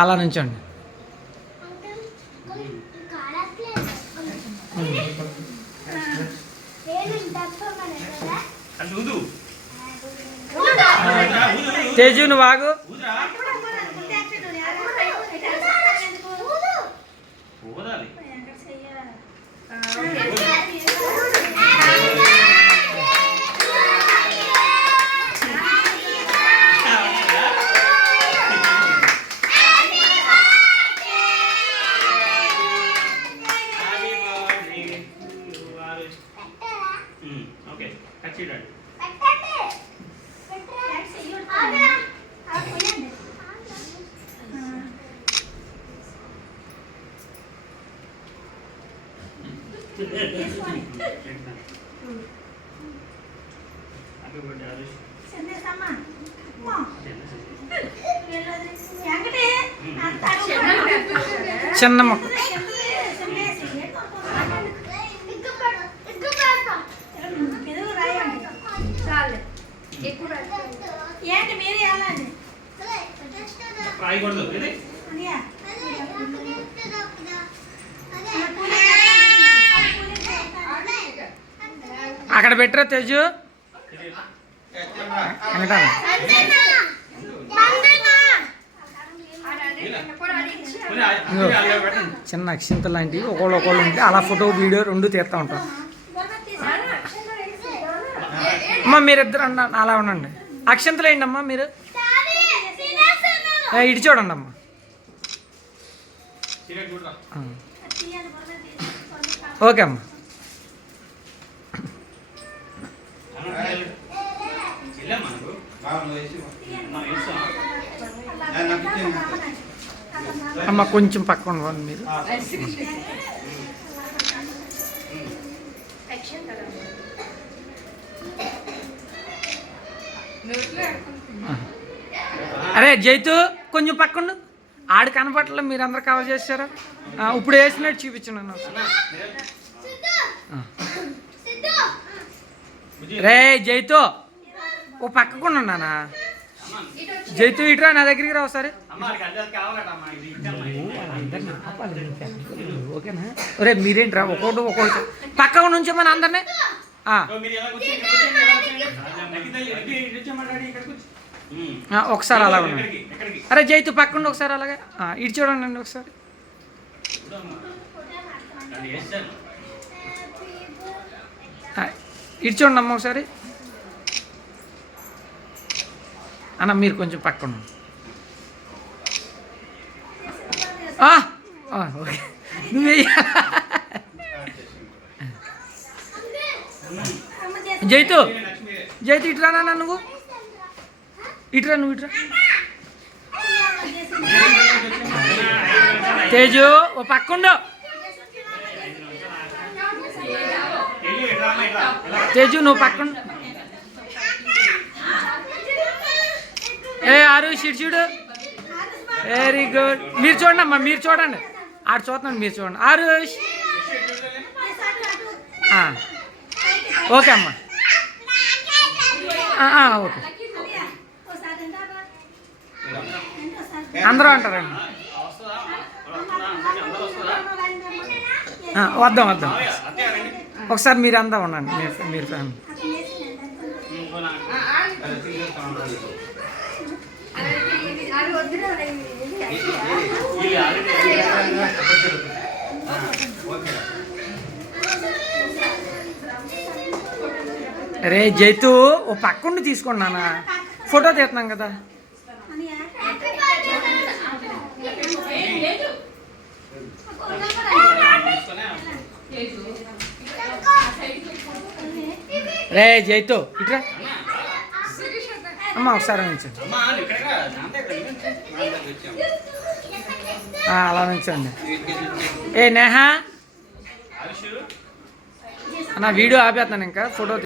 అలా నుంచోండి. తేజు నువ్వు ఆగు. చిన్న మొక్క ఏంటి మీరు అక్కడ పెట్టరా తేజు. చిన్న అక్షింత లాంటివి ఒకళ్ళు ఉంటే అలా ఫోటో వీడియో రెండు తీస్తూ ఉంటాం. అమ్మ మీరిద్దరు అలా ఉండండి. అక్షింతలు ఏంటి అమ్మా మీరు ఇటు చూడండి అమ్మా. ఓకే అమ్మా. అమ్మ కొంచెం పక్కన పోండి మీరు. అరే జైతు కొంచెం పక్కన ఆడు కనపట్ల మీరు అందరు కవర్ చేశారా? ఇప్పుడు వేసినట్టు చూపించండి అన్న. రే జైతు ఓ పక్కకుండా ఉన్నానా? జైతు ఇటురా నా దగ్గరికి రా ఒకసారి. ఓకేనా? ఒరే మీరేంటి రా ఒక్కొక్కటి పక్క నుంచి మన అందరినీ ఒకసారి అలా ఉండండి. అరే జైతు పక్కన ఒకసారి అలాగే ఇటు చూడండి ఒకసారి. ఇటు చూడండి అమ్మ ఒకసారి. అన్న మీరు కొంచెం పక్కన ఓకే నువ్వే జైతు ఇటురా నాన్న నువ్వు ఇటురా తేజు ఓ పక్కండు. తేజు నువ్వు పక్కన. ఆరుష్ ఇటు చూడు. Very good. మీరు చూడండి అమ్మా మీరు చూడండి. ఆడు చూస్తున్నాను మీరు చూడండి. ఆరుష్ ఓకే అమ్మా ఓకే. అందరూ అంటారండి. వద్దాం ఒకసారి మీరు అందా ఉండండి మీరు ఫ్యామిలీ. అరే జైతు ఓ పక్కండి తీసుకోండి నాన్న ఫోటో తీస్తున్నాం కదా. రే జైతు ఇట్రా అమ్మ ఒకసారి నుంచండి. అలా నుంచండి. నేహా నా వీడియో ఆపేస్తాను ఇంకా ఫోటో